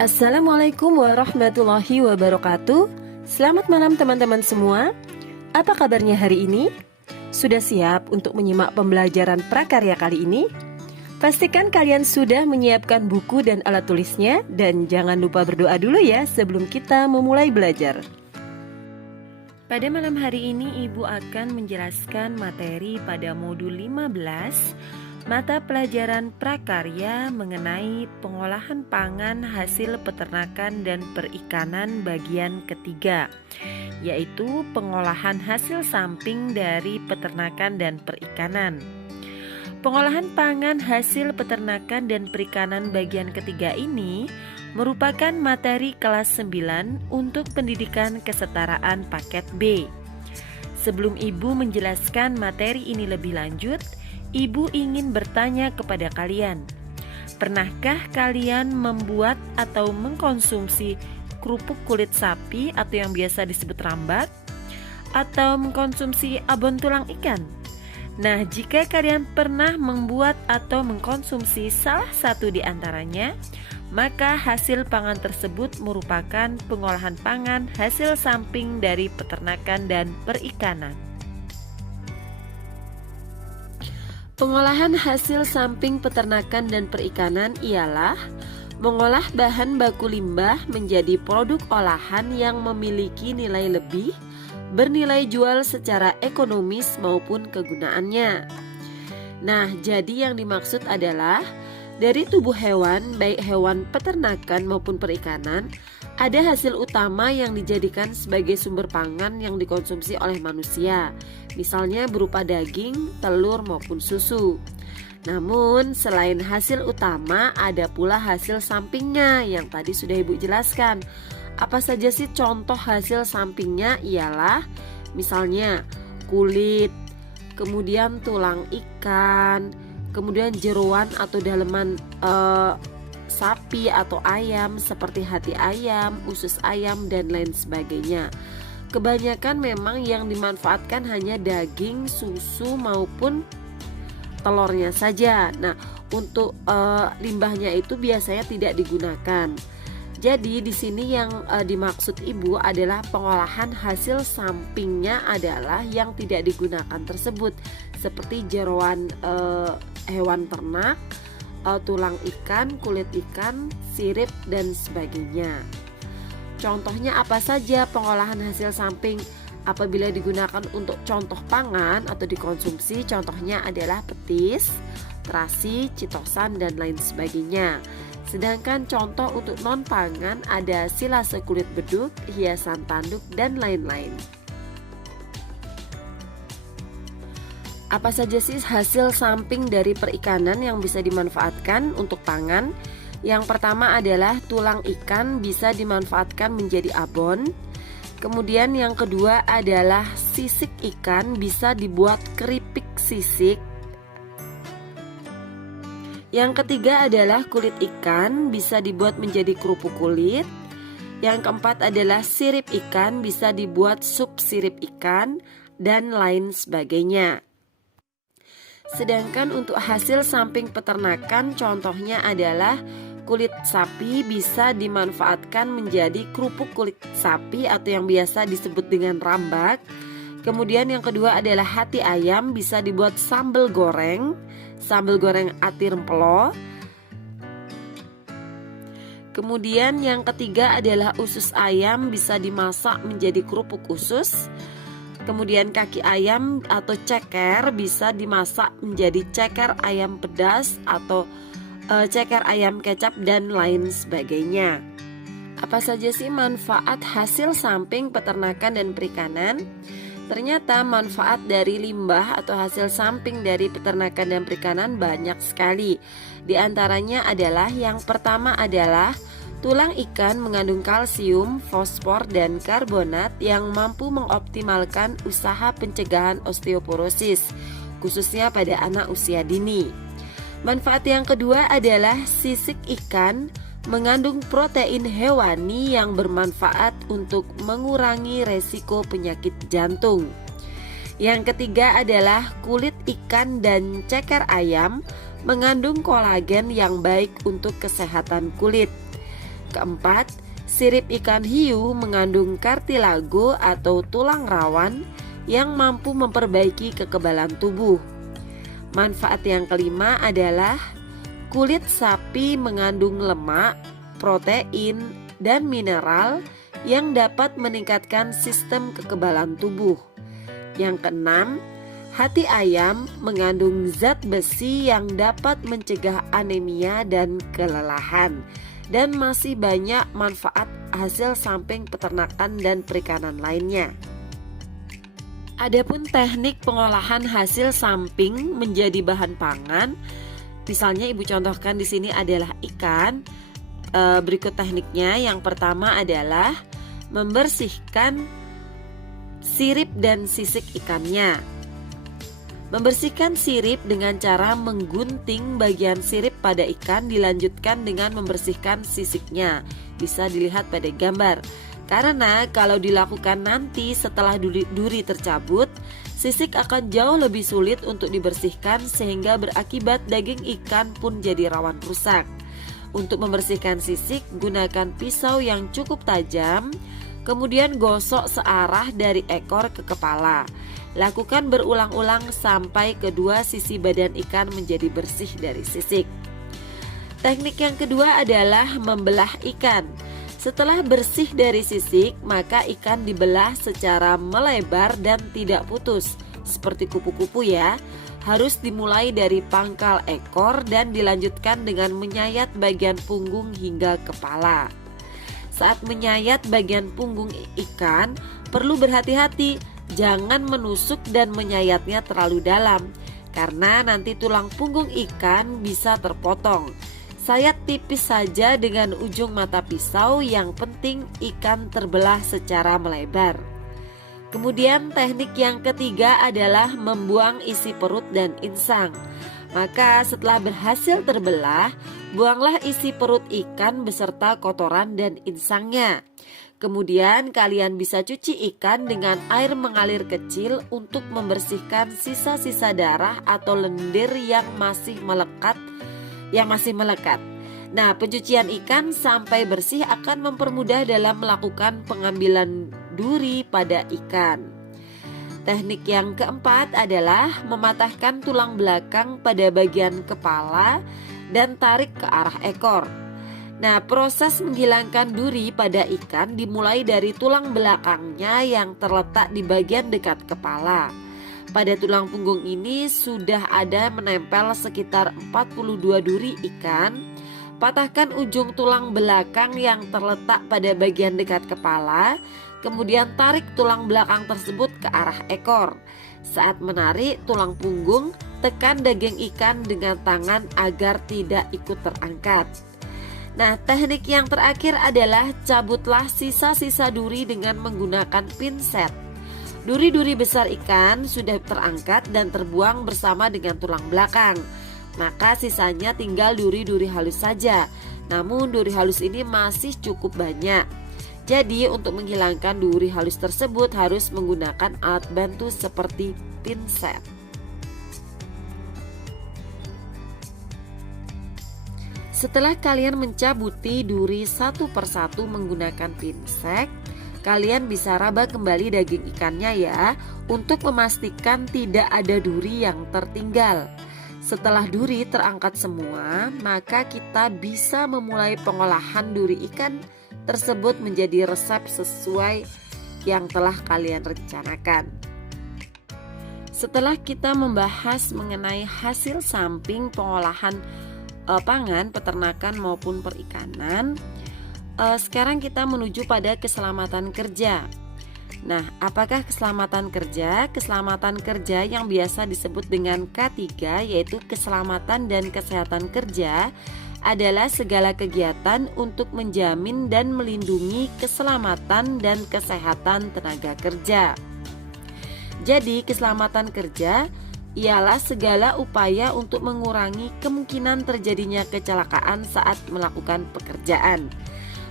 Assalamualaikum warahmatullahi wabarakatuh. Selamat malam teman-teman semua. Apa kabarnya hari ini? Sudah siap untuk menyimak pembelajaran prakarya kali ini? Pastikan kalian sudah menyiapkan buku dan alat tulisnya. Dan jangan lupa berdoa dulu ya sebelum kita memulai belajar. Pada malam hari ini Ibu akan menjelaskan materi pada modul 15 mata pelajaran prakarya mengenai pengolahan pangan hasil peternakan dan perikanan bagian ketiga, yaitu pengolahan hasil samping dari peternakan dan perikanan. Pengolahan pangan hasil peternakan dan perikanan bagian ketiga ini merupakan materi kelas 9 untuk pendidikan kesetaraan paket B. Sebelum Ibu menjelaskan materi ini lebih lanjut, Ibu ingin bertanya kepada kalian, pernahkah kalian membuat atau mengkonsumsi kerupuk kulit sapi atau yang biasa disebut rambak? Atau mengkonsumsi abon tulang ikan? Nah, jika kalian pernah membuat atau mengkonsumsi salah satu di antaranya, maka hasil pangan tersebut merupakan pengolahan pangan hasil samping dari peternakan dan perikanan. Pengolahan hasil samping peternakan dan perikanan ialah mengolah bahan baku limbah menjadi produk olahan yang memiliki nilai lebih, bernilai jual secara ekonomis maupun kegunaannya. Nah, jadi yang dimaksud adalah dari tubuh hewan, baik hewan peternakan maupun perikanan, ada hasil utama yang dijadikan sebagai sumber pangan yang dikonsumsi oleh manusia, misalnya berupa daging, telur maupun susu. Namun selain hasil utama ada pula hasil sampingnya yang tadi sudah Ibu jelaskan. Apa saja sih contoh hasil sampingnya? Ialah misalnya kulit, kemudian tulang ikan, kemudian jeroan atau daleman sapi atau ayam seperti hati ayam, usus ayam, dan lain sebagainya. Kebanyakan memang yang dimanfaatkan hanya daging, susu maupun telurnya saja. Nah, untuk limbahnya itu biasanya tidak digunakan. Jadi di sini yang dimaksud Ibu adalah pengolahan hasil sampingnya adalah yang tidak digunakan tersebut, seperti jeroan hewan ternak, tulang ikan, kulit ikan, sirip, dan sebagainya. Contohnya apa saja pengolahan hasil samping apabila digunakan untuk contoh pangan atau dikonsumsi? Contohnya adalah petis, terasi, citosan, dan lain sebagainya. Sedangkan contoh untuk non pangan ada silase kulit beduk, hiasan tanduk, dan lain-lain. Apa saja sih hasil samping dari perikanan yang bisa dimanfaatkan untuk pangan? Yang pertama adalah tulang ikan bisa dimanfaatkan menjadi abon. Kemudian yang kedua adalah sisik ikan bisa dibuat keripik sisik. Yang ketiga adalah kulit ikan bisa dibuat menjadi kerupuk kulit. Yang keempat adalah sirip ikan bisa dibuat sup sirip ikan, dan lain sebagainya. Sedangkan untuk hasil samping peternakan contohnya adalah kulit sapi bisa dimanfaatkan menjadi kerupuk kulit sapi atau yang biasa disebut dengan rambak. Kemudian yang kedua adalah hati ayam bisa dibuat sambal goreng ati rempelo. Kemudian yang ketiga adalah usus ayam bisa dimasak menjadi kerupuk usus. Kemudian kaki ayam atau ceker bisa dimasak menjadi ceker ayam pedas atau ceker ayam kecap, dan lain sebagainya. Apa saja sih manfaat hasil samping peternakan dan perikanan? Ternyata manfaat dari limbah atau hasil samping dari peternakan dan perikanan banyak sekali. Di antaranya adalah yang pertama adalah tulang ikan mengandung kalsium, fosfor, dan karbonat yang mampu mengoptimalkan usaha pencegahan osteoporosis, khususnya pada anak usia dini. Manfaat yang kedua adalah sisik ikan mengandung protein hewani yang bermanfaat untuk mengurangi resiko penyakit jantung. Yang ketiga adalah kulit ikan dan ceker ayam mengandung kolagen yang baik untuk kesehatan kulit. Keempat, sirip ikan hiu mengandung kartilago atau tulang rawan yang mampu memperbaiki kekebalan tubuh. Manfaat yang kelima adalah kulit sapi mengandung lemak, protein, dan mineral yang dapat meningkatkan sistem kekebalan tubuh. Yang keenam, hati ayam mengandung zat besi yang dapat mencegah anemia dan kelelahan. Dan masih banyak manfaat hasil samping peternakan dan perikanan lainnya. Adapun teknik pengolahan hasil samping menjadi bahan pangan, misalnya ibu contohkan di sini adalah ikan. Berikut tekniknya. Yang pertama adalah membersihkan sirip dan sisik ikannya. Membersihkan sirip dengan cara menggunting bagian sirip pada ikan, dilanjutkan dengan membersihkan sisiknya. Bisa dilihat pada gambar. Karena kalau dilakukan nanti setelah duri tercabut, sisik akan jauh lebih sulit untuk dibersihkan sehingga berakibat daging ikan pun jadi rawan rusak. Untuk membersihkan sisik, gunakan pisau yang cukup tajam, kemudian gosok searah dari ekor ke kepala. Lakukan berulang-ulang sampai kedua sisi badan ikan menjadi bersih dari sisik. Teknik yang kedua adalah membelah ikan. Setelah bersih dari sisik, maka ikan dibelah secara melebar dan tidak putus, seperti kupu-kupu ya. Harus dimulai dari pangkal ekor dan dilanjutkan dengan menyayat bagian punggung hingga kepala. Saat menyayat bagian punggung ikan, perlu berhati-hati. Jangan menusuk dan menyayatnya terlalu dalam, karena nanti tulang punggung ikan bisa terpotong. Sayat tipis saja dengan ujung mata pisau, yang penting ikan terbelah secara melebar. Kemudian teknik yang ketiga adalah membuang isi perut dan insang. Maka setelah berhasil terbelah, buanglah isi perut ikan beserta kotoran dan insangnya. Kemudian kalian bisa cuci ikan dengan air mengalir kecil untuk membersihkan sisa-sisa darah atau lendir yang masih melekat. Nah, pencucian ikan sampai bersih akan mempermudah dalam melakukan pengambilan duri pada ikan. Teknik yang keempat adalah mematahkan tulang belakang pada bagian kepala dan tarik ke arah ekor. Nah, proses menghilangkan duri pada ikan dimulai dari tulang belakangnya yang terletak di bagian dekat kepala. Pada tulang punggung ini sudah ada menempel sekitar 42 duri ikan. Patahkan ujung tulang belakang yang terletak pada bagian dekat kepala, kemudian tarik tulang belakang tersebut ke arah ekor. Saat menarik tulang punggung, tekan daging ikan dengan tangan agar tidak ikut terangkat. Nah, teknik yang terakhir adalah cabutlah sisa-sisa duri dengan menggunakan pinset. Duri-duri besar ikan sudah terangkat dan terbuang bersama dengan tulang belakang. Maka sisanya tinggal duri-duri halus saja. Namun duri halus ini masih cukup banyak. Jadi untuk menghilangkan duri halus tersebut harus menggunakan alat bantu seperti pinset. Setelah kalian mencabuti duri satu persatu menggunakan pinset, kalian bisa raba kembali daging ikannya ya, untuk memastikan tidak ada duri yang tertinggal. Setelah duri terangkat semua, maka kita bisa memulai pengolahan duri ikan tersebut menjadi resep sesuai yang telah kalian rencanakan. Setelah kita membahas mengenai hasil samping pengolahan pangan, peternakan maupun perikanan, sekarang kita menuju pada keselamatan kerja. Nah, apakah keselamatan kerja? Keselamatan kerja yang biasa disebut dengan K3, yaitu keselamatan dan kesehatan kerja, adalah segala kegiatan untuk menjamin dan melindungi keselamatan dan kesehatan tenaga kerja. Jadi, keselamatan kerja ialah segala upaya untuk mengurangi kemungkinan terjadinya kecelakaan saat melakukan pekerjaan.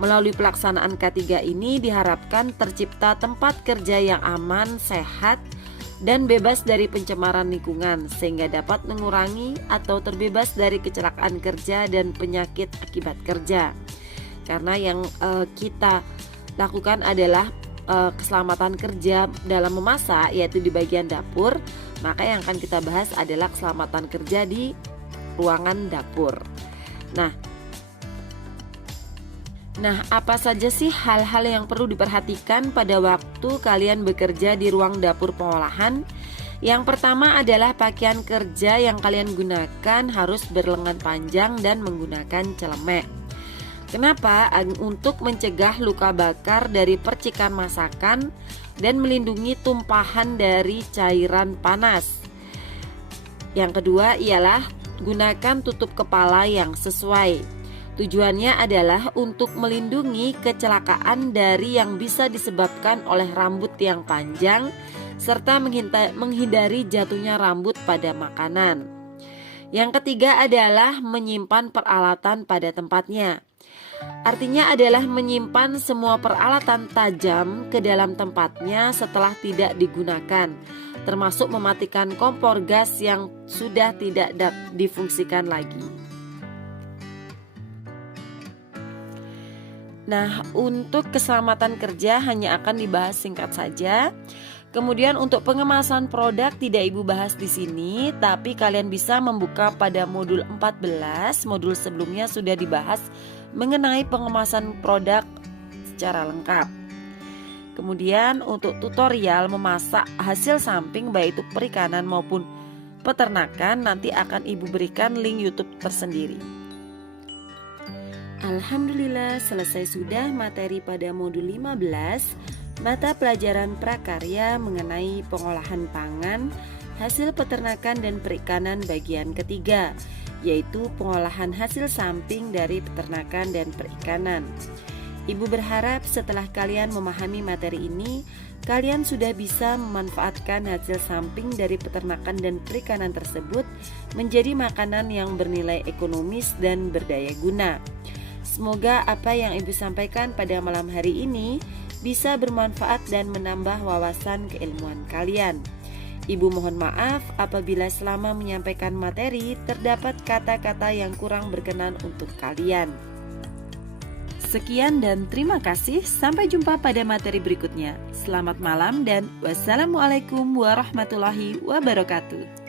Melalui pelaksanaan K3 ini diharapkan tercipta tempat kerja yang aman, sehat, dan bebas dari pencemaran lingkungan, sehingga dapat mengurangi atau terbebas dari kecelakaan kerja dan penyakit akibat kerja. karena yang kita lakukan adalah keselamatan kerja dalam memasak, yaitu di bagian dapur. Maka yang akan kita bahas adalah keselamatan kerja di ruangan dapur. Nah, apa saja sih hal-hal yang perlu diperhatikan pada waktu kalian bekerja di ruang dapur pengolahan? Yang pertama adalah pakaian kerja yang kalian gunakan harus berlengan panjang dan menggunakan celemek. Kenapa? Untuk mencegah luka bakar dari percikan masakan dan melindungi tumpahan dari cairan panas. Yang kedua ialah gunakan tutup kepala yang sesuai. Tujuannya adalah untuk melindungi kecelakaan dari yang bisa disebabkan oleh rambut yang panjang serta menghindari jatuhnya rambut pada makanan. Yang ketiga adalah menyimpan peralatan pada tempatnya. Artinya adalah menyimpan semua peralatan tajam ke dalam tempatnya setelah tidak digunakan, termasuk mematikan kompor gas yang sudah tidak difungsikan lagi. Nah, untuk keselamatan kerja hanya akan dibahas singkat saja. Kemudian untuk pengemasan produk tidak Ibu bahas di sini, tapi kalian bisa membuka pada modul 14. Modul sebelumnya sudah dibahas mengenai pengemasan produk secara lengkap. Kemudian untuk tutorial memasak hasil samping baik itu perikanan maupun peternakan nanti akan Ibu berikan link YouTube tersendiri. Alhamdulillah selesai sudah materi pada modul 15 mata pelajaran prakarya mengenai pengolahan pangan, hasil peternakan dan perikanan bagian ketiga, yaitu pengolahan hasil samping dari peternakan dan perikanan. Ibu berharap setelah kalian memahami materi ini, kalian sudah bisa memanfaatkan hasil samping dari peternakan dan perikanan tersebut menjadi makanan yang bernilai ekonomis dan berdaya guna. Semoga apa yang Ibu sampaikan pada malam hari ini bisa bermanfaat dan menambah wawasan keilmuan kalian. Ibu mohon maaf apabila selama menyampaikan materi terdapat kata-kata yang kurang berkenan untuk kalian. Sekian dan terima kasih. Sampai jumpa pada materi berikutnya. Selamat malam dan wassalamualaikum warahmatullahi wabarakatuh.